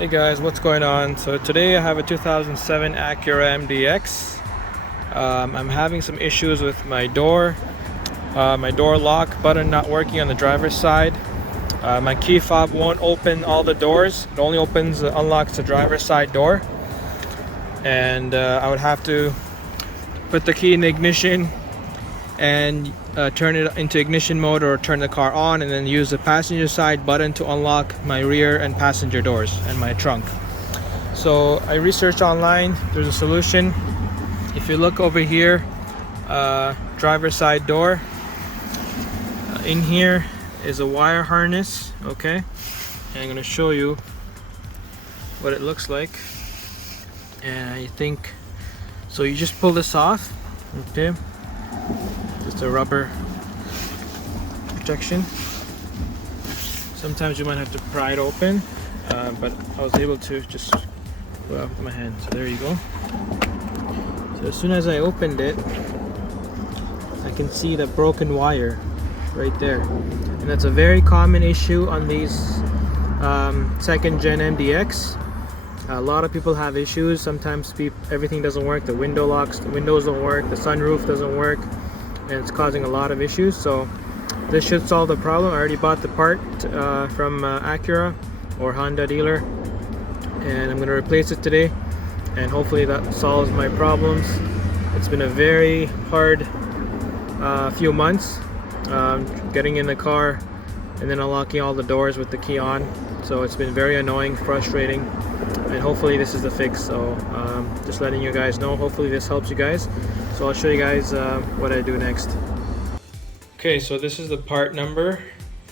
Hey guys, what's going on? So today I have a 2007 Acura MDX. I'm having some issues with my door lock button not working on the driver's side. My key fob won't open all the doors. It only unlocks the driver's side door, and I would have to put the key in the ignition and turn it into ignition mode or turn the car on, and then use the passenger side button to unlock my rear and passenger doors and my trunk. So I researched online. There's a solution. If you look over here, driver's side door, in here is a wire harness. Okay, and I'm going to show you what it looks like. And I think so you just pull this off. Okay, just a rubber protection. Sometimes you might have to pry it open, but I was able to just pull it out with my hand. So there you go. So as soon as I opened it, I can see the broken wire right there, and that's a very common issue on these second gen MDX. A lot of people have issues. Sometimes everything doesn't work. The window locks, the windows don't work, the sunroof doesn't work, and it's causing a lot of issues. So this should solve the problem. I already bought the part from Acura or Honda dealer, and I'm going to replace it today, and hopefully that solves my problems. It's been a very hard few months getting in the car and then unlocking all the doors with the key on. So it's been very annoying, frustrating, and hopefully this is the fix. So just letting you guys know, hopefully this helps you guys. So I'll show you guys what I do next. Okay, so this is the part number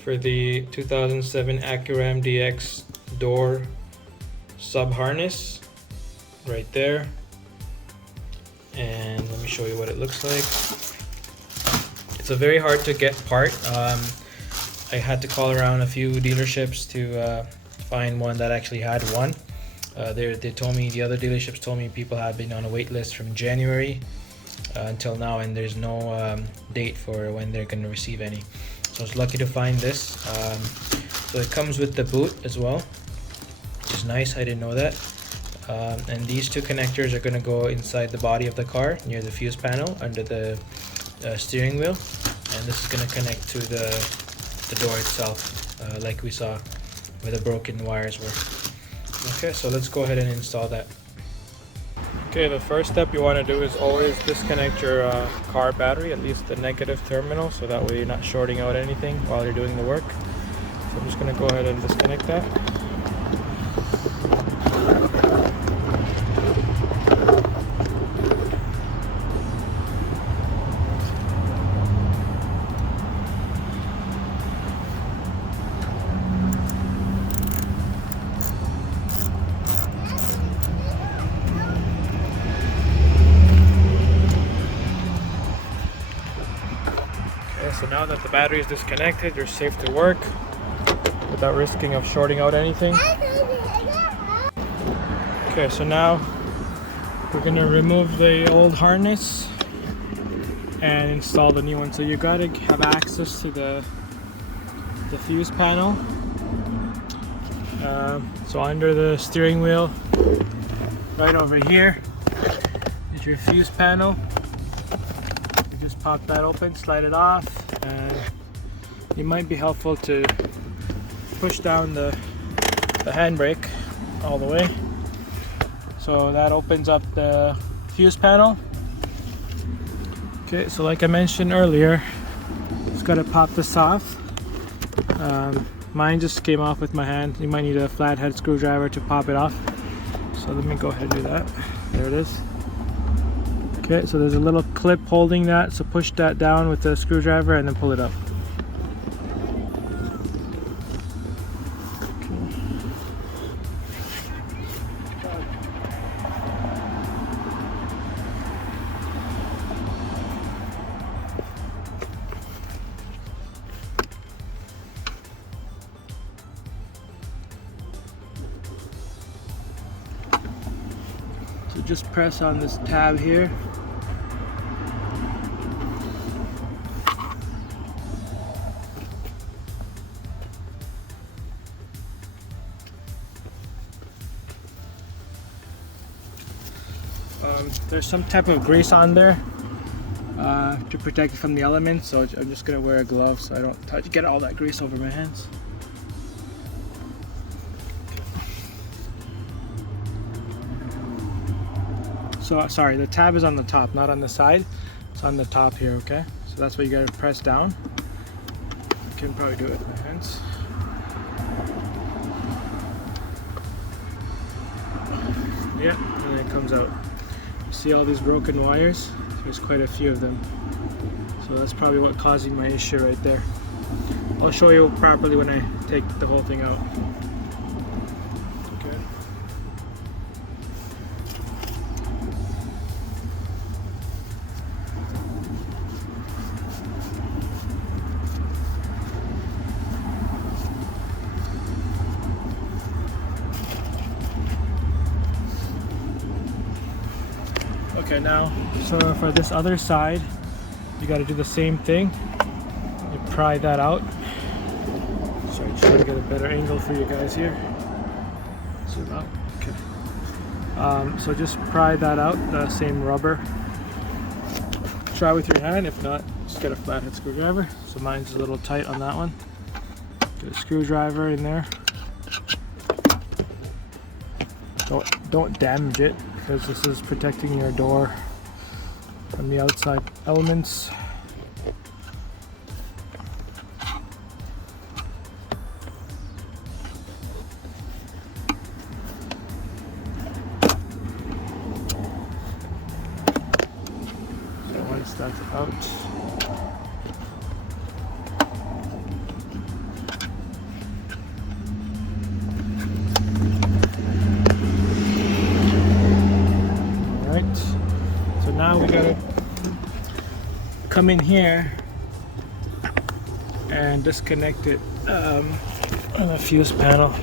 for the 2007 Acura MDX door sub harness right there, and let me show you what it looks like. It's a very hard to get part. I had to call around a few dealerships to find one that actually had one. They told me, the other dealerships told me people have been on a wait list from January until now, and there's no date for when they're going to receive any. So I was lucky to find this. So it comes with the boot as well, which is nice. I didn't know that. And these two connectors are going to go inside the body of the car near the fuse panel under the steering wheel, and this is going to connect to the door itself, like we saw where the broken wires were. Okay, so let's go ahead and install that. Okay, the first step you want to do is always disconnect your car battery, at least the negative terminal, so that way you're not shorting out anything while you're doing the work. So I'm just going to go ahead and disconnect that. So now that the battery is disconnected, you're safe to work without risking of shorting out anything. Okay, so now we're gonna remove the old harness and install the new one. So you gotta have access to the fuse panel. So under the steering wheel, right over here, is your fuse panel. Just pop that open, slide it off, and it might be helpful to push down the handbrake all the way. So that opens up the fuse panel. Okay, so like I mentioned earlier, just gotta pop this off. Mine just came off with my hand. You might need a flathead screwdriver to pop it off. So let me go ahead and do that. There it is. Okay, so there's a little clip holding that, so push that down with the screwdriver and then pull it up. So just press on this tab here. There's some type of grease on there to protect it from the elements, so I'm just gonna wear a glove so I don't get all that grease over my hands. So sorry, the tab is on the top, not on the side. It's on the top here, okay? So that's what you gotta press down. I can probably do it with my hands. Yeah, and then it comes out. You see all these broken wires? There's quite a few of them. So that's probably what causing my issue right there. I'll show you properly when I take the whole thing out. Okay. Okay, now, so for this other side, you got to do the same thing. You pry that out. Sorry, just trying to get a better angle for you guys here. Zoom out. Okay. So just pry that out, the same rubber. Try with your hand. If not, just get a flathead screwdriver. So mine's a little tight on that one. Get a screwdriver in there. Don't damage it, because this is protecting your door from the outside elements. So once that's out, so now we gotta come in here and disconnect it on the fuse panel.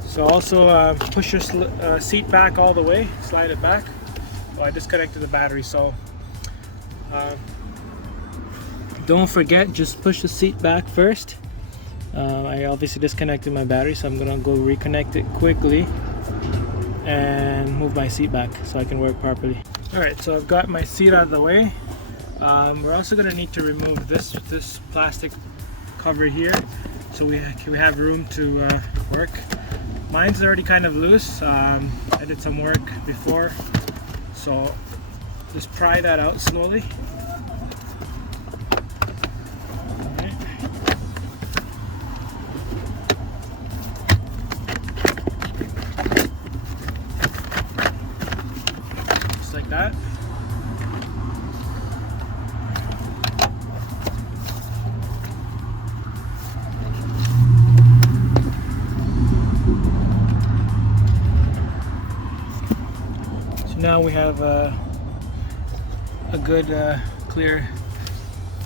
So also push your seat back all the way, slide it back. Well, I disconnected the battery, so don't forget, just push the seat back first. I obviously disconnected my battery, so I'm gonna go reconnect it quickly and move my seat back so I can work properly. Alright, so I've got my seat out of the way. We're also going to need to remove this plastic cover here so we have room to work. Mine's already kind of loose. I did some work before, so just pry that out slowly. Like that. So now we have a good clear.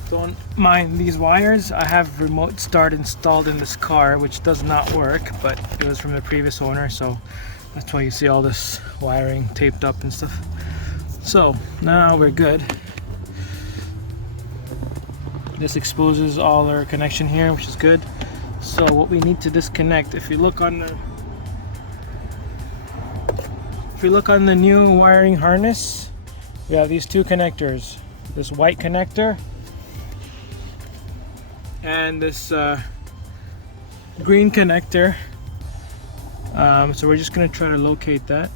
Don't mind these wires. I have remote start installed in this car, which does not work, but it was from the previous owner, so that's why you see all this wiring taped up and stuff. So now we're good. This exposes all our connection here, which is good. So what we need to disconnect, if you look on the new wiring harness, we have these two connectors. This white connector and this green connector. So we're just gonna try to locate that.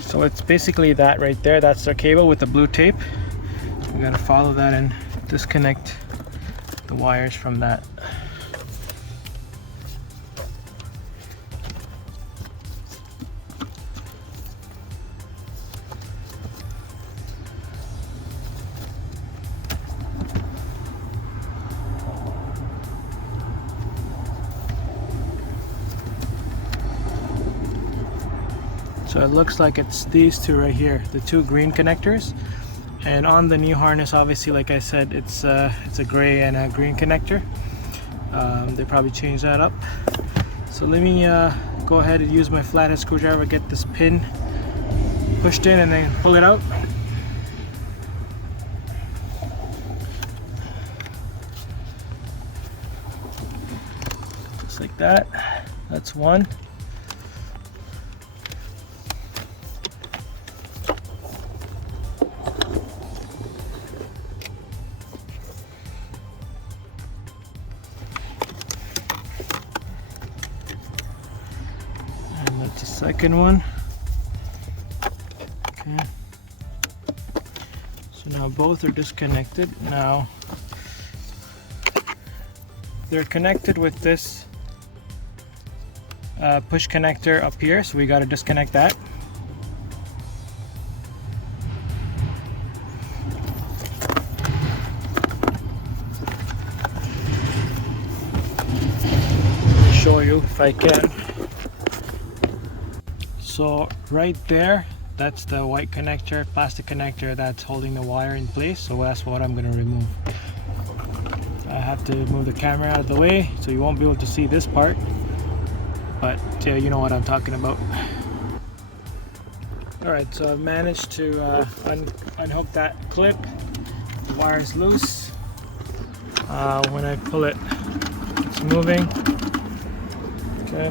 So it's basically that right there. That's our cable with the blue tape. We gotta follow that and disconnect the wires from that. So it looks like it's these two right here, the two green connectors. And on the new harness, obviously, like I said, it's a gray and a green connector. They probably changed that up. So let me go ahead and use my flathead screwdriver, get this pin pushed in and then pull it out. Just like that. That's one. And that's the second one. Okay. So now both are disconnected. Now they're connected with this push connector up here, so we got to disconnect that. Let me show you if I can. So right there, that's the white connector, plastic connector that's holding the wire in place, so that's what I'm going to remove. I have to move the camera out of the way so you won't be able to see this part, but you know what I'm talking about. Alright, so I've managed to unhook that clip. The wire is loose. When I pull it, it's moving. Okay.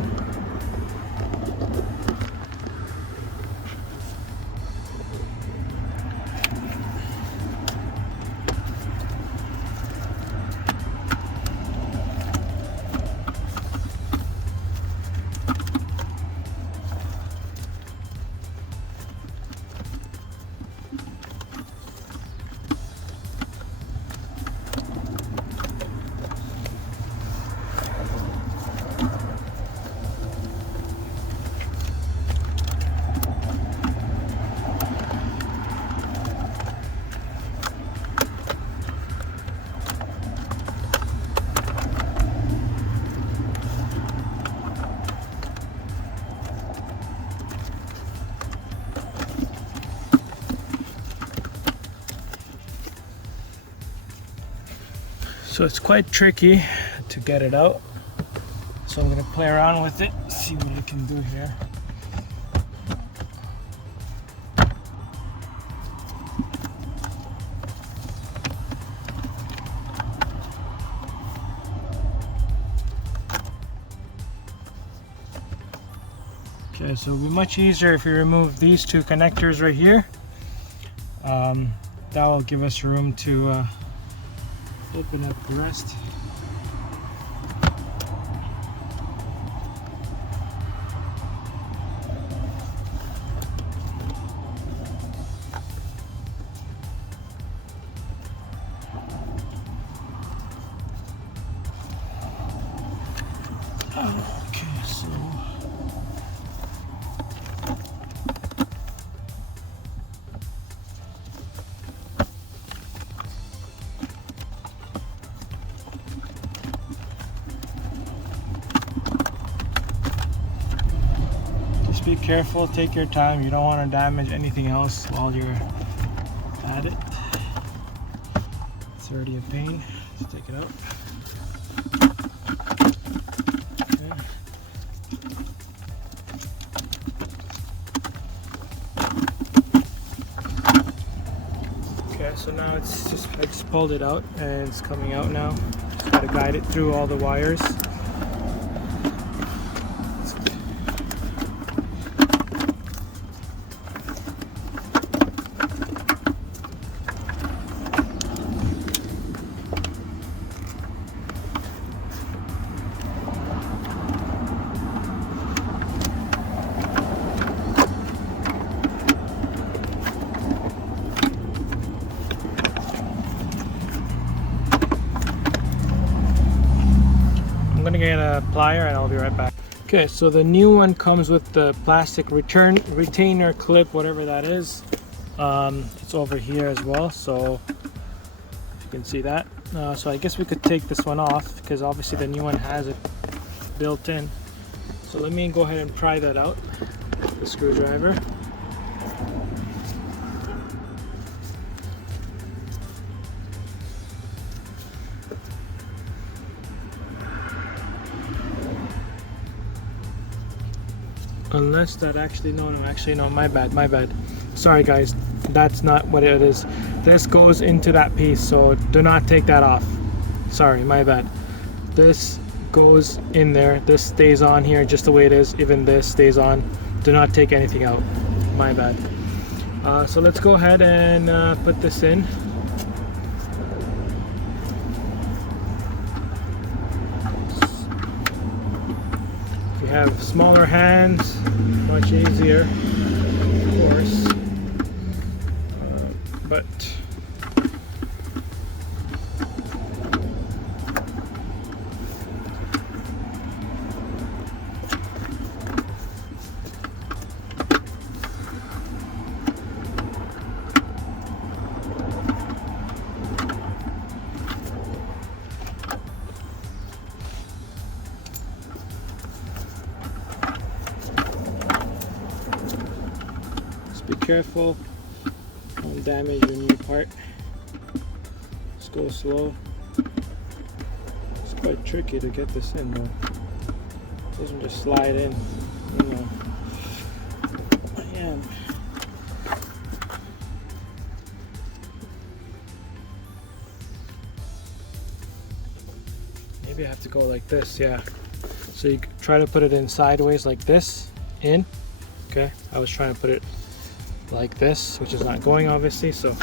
So it's quite tricky to get it out. So I'm gonna play around with it, see what I can do here. Okay, so it'll be much easier if you remove these two connectors right here. That will give us room to open up the rest. Okay, so be careful, take your time. You don't want to damage anything else while you're at it. It's already a pain. Let's take it out. Okay, so now it's just, I just pulled it out and it's coming out now. Just gotta guide it through all the wires. I'm gonna get a plier and I'll be right back. Okay, so the new one comes with the plastic retainer clip, whatever that is. It's over here as well, so you can see that. So I guess we could take this one off because obviously the new one has it built in. So let me go ahead and pry that out, the screwdriver. Unless that actually, no, my bad. Sorry guys, that's not what it is. This goes into that piece, so do not take that off. Sorry, my bad. This goes in there. This stays on here just the way it is. Even this stays on. Do not take anything out. My bad. So let's go ahead and put this in. If you have smaller hands, much easier, of course. But just be careful. Don't damage your new part. Just go slow. It's quite tricky to get this in though. It doesn't just slide in, you know. Man. Maybe I have to go like this, yeah. So you try to put it in sideways like this, in. Okay, I was trying to put it like this, which is not going obviously, so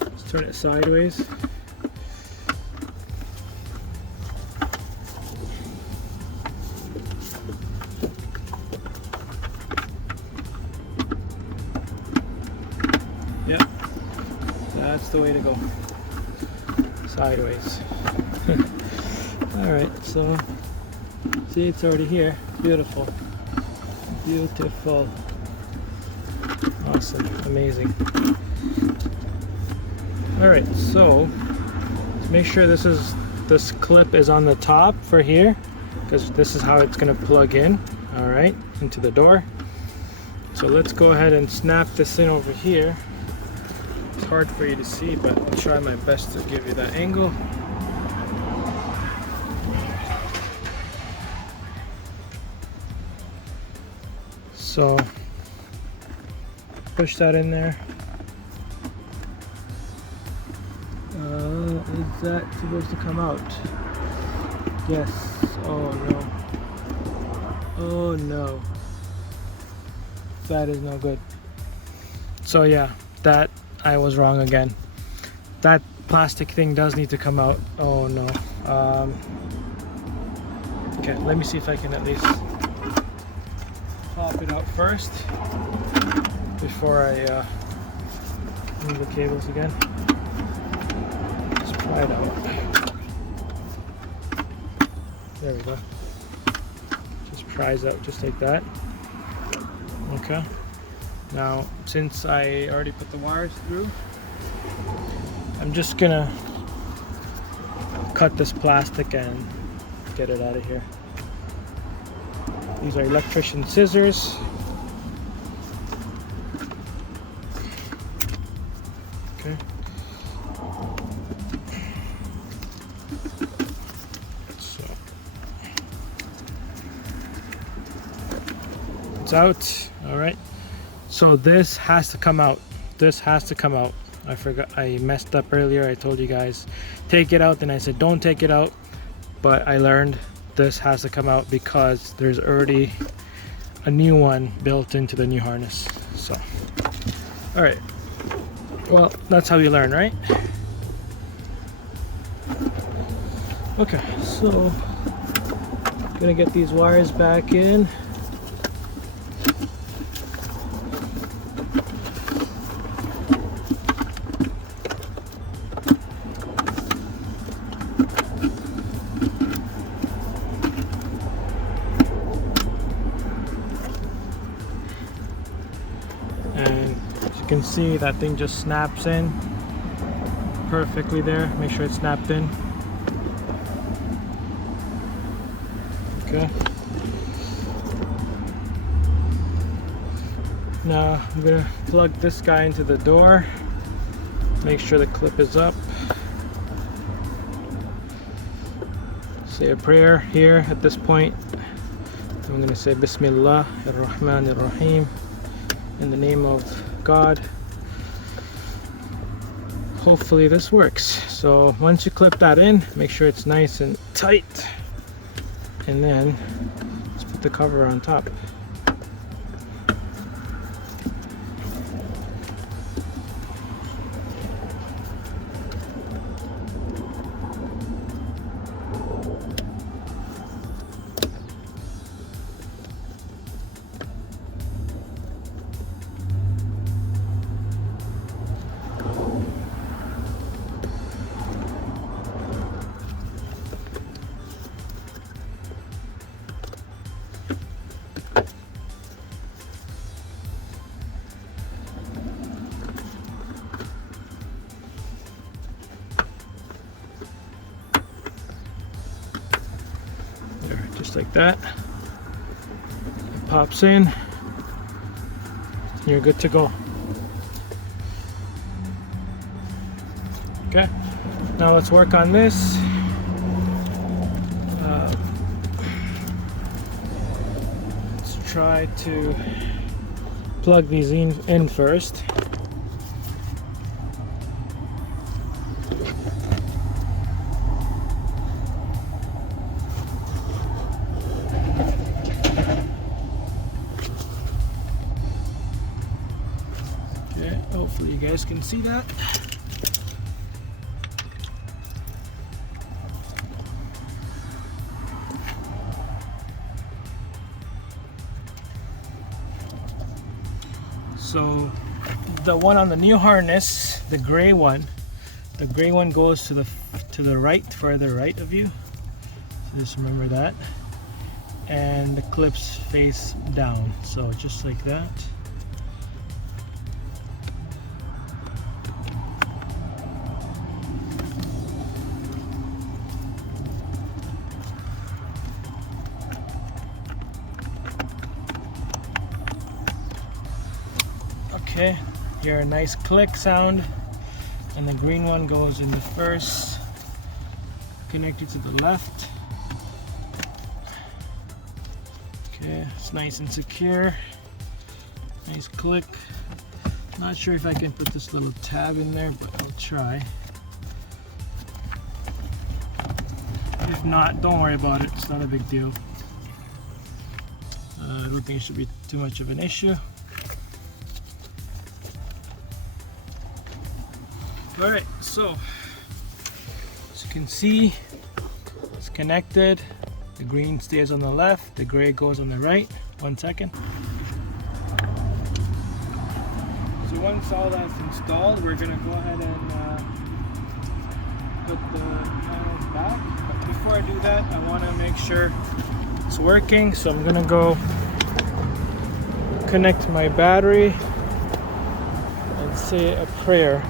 let's turn it sideways. Yep, that's the way to go, sideways. Alright, so see, it's already here. Beautiful, beautiful. Awesome, amazing. Alright, so make sure this clip is on the top for here, because this is how it's going to plug in, alright, into the door. So let's go ahead and snap this in over here. It's hard for you to see, but I'll try my best to give you that angle. So push that in there. Is that supposed to come out? Yes. Oh no. Oh no. That is no good. So yeah, that I was wrong again. That plastic thing does need to come out. Oh no. Okay, let me see if I can at least pop it out first before I move the cables again. Let's try it out. There we go. Just pries out just like that. Okay. Now, since I already put the wires through, I'm just gonna cut this plastic and get it out of here. These are electrician scissors. Okay. So it's out. All right. So this has to come out. This has to come out. I forgot. I messed up earlier. I told you guys take it out, then I said don't take it out. But I learned this has to come out because there's already a new one built into the new harness. So, all right. Well, that's how you learn, right? Okay, so gonna get these wires back in. You can see that thing just snaps in perfectly there. Make sure it's snapped in. Okay. Now I'm gonna plug this guy into the door. Make sure the clip is up. Say a prayer here at this point. I'm gonna say Bismillah ar-Rahman ar-Rahim, in the name of God. Hopefully this works. So once you clip that in, make sure it's nice and tight. and then let's put the cover on top. Just like that. It pops in. You're good to go. Okay, now let's work on this. Let's try to plug these in first. Hopefully you guys can see that. So the one on the new harness, the gray one goes to the right, further right of you. So just remember that. And the clips face down. So just like that. Okay, hear a nice click sound, and the green one goes in the first, connected to the left. Okay, it's nice and secure. Nice click. Not sure if I can put this little tab in there, but I'll try. If not, don't worry about it. It's not a big deal. I don't think it should be too much of an issue. Alright, so as you can see, it's connected. The green stays on the left, the gray goes on the right. 1 second. So once all that's installed, we're going to go ahead and put the panels back. But before I do that, I want to make sure it's working. So I'm going to go connect my battery and say a prayer.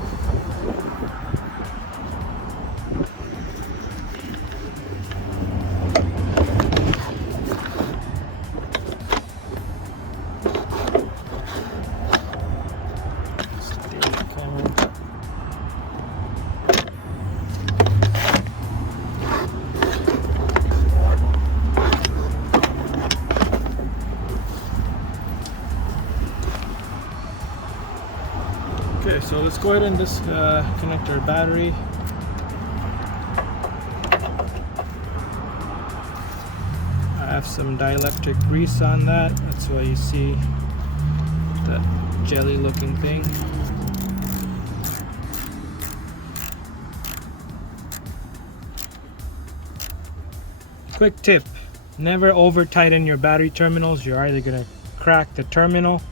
Okay, so let's go ahead and disconnect our battery. I have some dielectric grease on that. That's why you see that jelly looking thing. Quick tip, never over tighten your battery terminals. You're either going to crack the terminal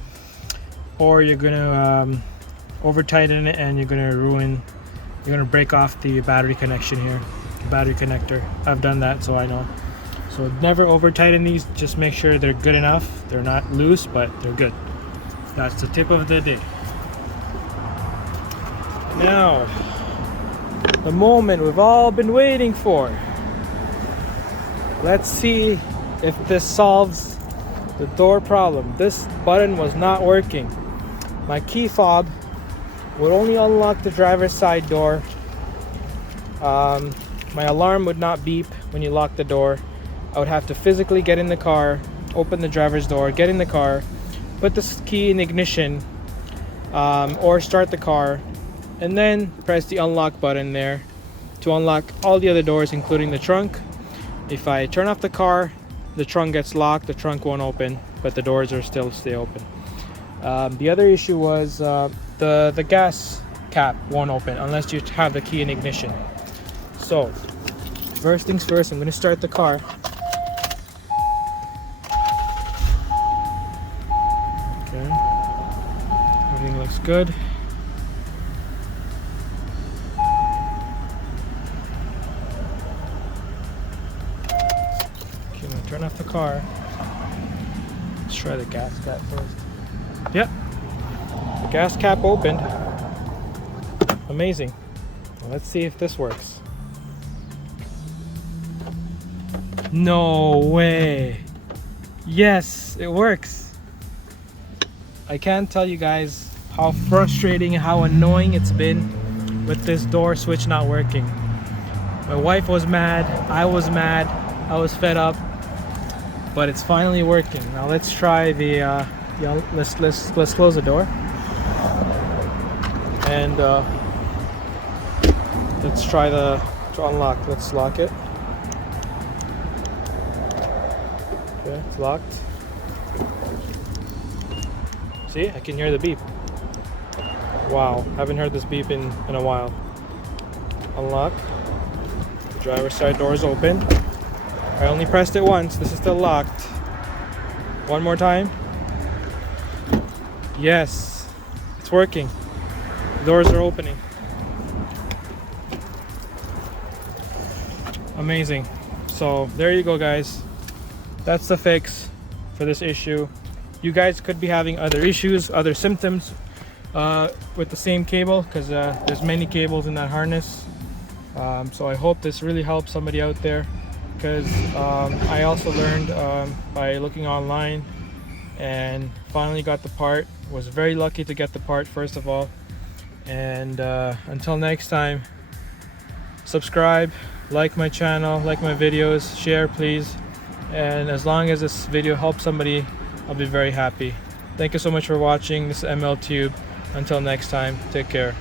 or you're going to over tighten it and you're going to break off the battery connection here, the battery connector. I've done that, so I know. So never over tighten these, just make sure they're good enough. They're not loose, but they're good. That's the tip of the day. Now, the moment we've all been waiting for. Let's see if this solves the door problem. This button was not working. My key fob would only unlock the driver's side door. My alarm would not beep when you lock the door. I would have to physically get in the car, open the driver's door, get in the car, put the key in ignition, or start the car, and then press the unlock button there to unlock all the other doors, including the trunk. If I turn off the car, the trunk gets locked, the trunk won't open, but the doors are still stay open. The other issue was the gas cap won't open unless you have the key in ignition. So first things first, I'm going to start the car. Okay, everything looks good. Okay, I'm going to turn off the car. Let's try the gas cap first. Yep, the gas cap opened. Amazing. Well, let's see if this works. No way. Yes, it works. I can't tell you guys how frustrating, how annoying it's been with this door switch not working. My wife was mad, I was mad, I was fed up, but it's finally working. Now let's try the let's close the door and let's try to unlock. Let's lock it. Okay, it's locked. See, I can hear the beep. Wow, haven't heard this beep in a while. Unlock. The driver's side door is open. I only pressed it once. This is still locked. One more time. Yes, it's working. The doors are opening. Amazing. So there you go, guys. That's the fix for this issue. You guys could be having other issues, other symptoms with the same cable, because there's many cables in that harness. So I hope this really helps somebody out there, because I also learned by looking online and finally got the part. Was very lucky to get the part, first of all. And until next time, subscribe, like my channel, like my videos, share please, and as long as this video helps somebody, I'll be very happy. Thank you so much for watching. This is ML Tube. Until next time, take care.